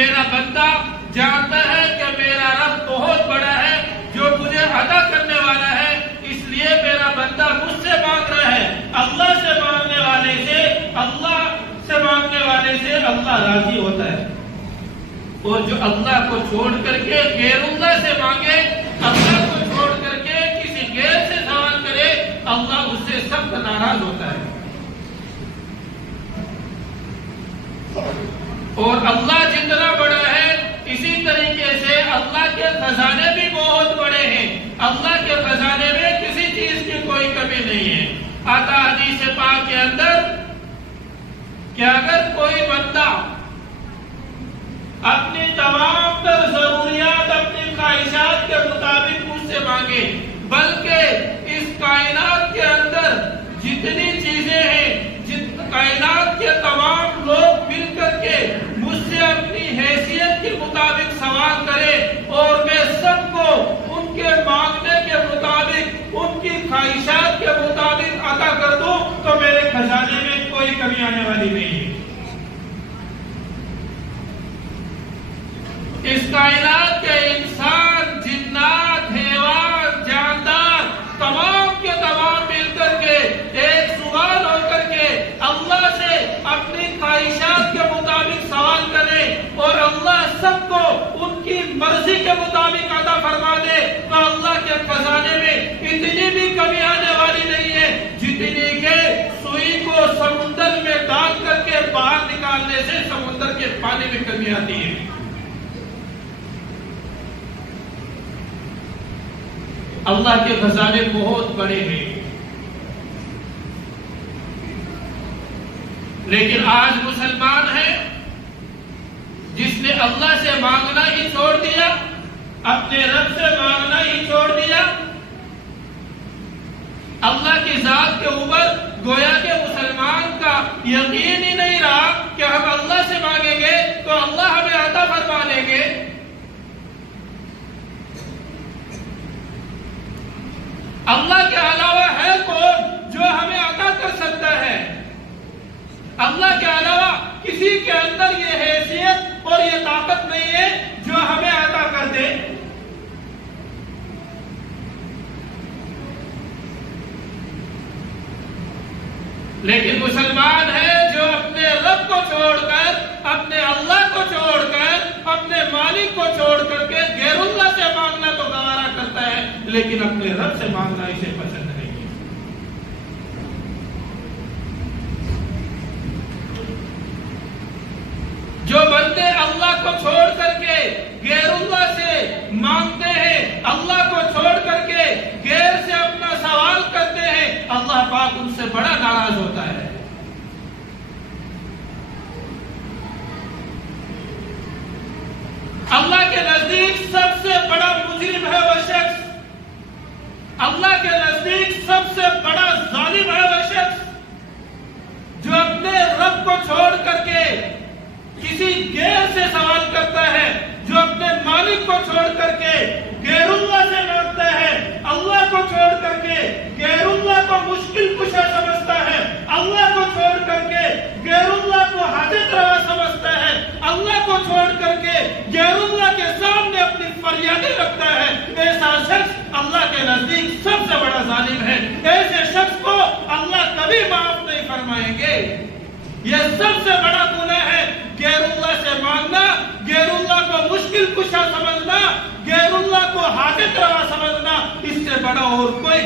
میرا بندہ جانتا ہے کہ میرا رب بہت بڑا ہے جو مجھے عطا کرنے والا ہے، اس لیے میرا بندہ مجھ سے مانگ رہا ہے۔ اللہ سے مانگنے والے سے اللہ راضی ہوتا ہے، اور جو اللہ کو چھوڑ کر کے غیر اللہ سے مانگے، اللہ کو چھوڑ کر کے کسی غیر سے سوال کرے، اللہ اس سے سخت ناراض ہوتا ہے۔ اور اللہ جتنا بڑا ہے اسی طریقے سے اللہ کے خزانے بھی بہت بڑے ہیں۔ اللہ کے خزانے میں کسی چیز کی کوئی کمی نہیں ہے۔ آتا حدیث پاک کے اندر کہ اگر کوئی بندہ اپنی تمام تر ضروریات اپنی خواہشات کے مطابق مجھ سے مانگے، بلکہ اس کائنات کے اندر جتنی چیزیں ہیں، کائنات کے تمام لوگ مل کر کے مجھ سے اپنی حیثیت کے مطابق سوال کرے اور میں سب کو ان کے مانگنے کے مطابق، ان کی خواہشات کے مطابق عطا کر دوں، تو میرے خزانے میں کوئی کمی آنے والی نہیں ہے۔ اس کائنات کے انسان، جنات، حیوان، جاندار، تمام کے تمام مل کر کے ایک سوال ہو کر کے اللہ سے اپنی خواہشات کے مطابق سوال کرے اور اللہ سب کو ان کی مرضی کے مطابق عطا فرما دے، تو اللہ کے خزانے میں اتنی بھی کمی آنے والی نہیں ہے جتنی کہ سوئی کو سمندر میں ڈال کر کے باہر نکالنے سے سمندر کے پانی میں کمی آتی ہے۔ اللہ کے خزانے بہت بڑے ہیں، لیکن آج مسلمان ہے جس نے اللہ سے مانگنا ہی چھوڑ دیا، اپنے رب سے مانگنا ہی چھوڑ دیا، اللہ کی ذات کے اوپر گویا کہ مسلمان کا یقین ہی نہیں رہا کہ ہم اللہ سے مانگیں گے تو اللہ ہمیں عطا فرما لیں گے۔ اللہ کے علاوہ ہے کون جو ہمیں عطا کر سکتا ہے؟ اللہ کے علاوہ کسی کے اندر یہ حیثیت اور یہ طاقت نہیں ہے جو ہمیں عطا کر دے۔ لیکن مسلمان ہے جو اپنے رب کو چھوڑ کر، اپنے اللہ کو چھوڑ کر، اپنے مالک کو چھوڑ کر کے غیر اللہ سے مانگنا تو گوارا کرتا ہے، لیکن اپنے رب سے مانگنا اسے پسند نہیں ہے۔ جو بندے اللہ کو چھوڑ کر کے غیر اللہ سے مانگتے ہیں، اللہ کو چھوڑ کر کے غیر سے اپنا سوال کرتے ہیں، اللہ پاک ان سے بڑا ناراض ہوتا ہے۔ اللہ کے نزدیک سب سے بڑا مجرم ہے وہ شخص، اللہ کے نزدیک سب سے بڑا ظالم ہے وہ شخص جو اپنے رب کو چھوڑ کر کے کسی غیر سے سوال کرتا ہے، جو اپنے مالک کو چھوڑ کر کے غیر اللہ سے مانگتا ہے، اللہ کو چھوڑ کر کے غیر اللہ کو مشکل کشا سمجھتا ہے، اللہ کو چھوڑ کر کے غیر اللہ کو حاجت روا سمجھتا ہے، اللہ کو چھوڑ کر کے غیر اللہ کے سامنے اپنی فریادیں رکھتا ہے، ایسا شخص اللہ کے نزدیک سب سے بڑا ظالم ہے۔ ایسے شخص کو اللہ کبھی معاف نہیں فرمائیں گے۔ یہ سب سے بڑا گناہ ہے، غیر اللہ سے مانگنا، غیر اللہ کو مشکل کشا سمجھنا، غیر اللہ کو حاجت روا سمجھنا، اس سے بڑا اور کوئی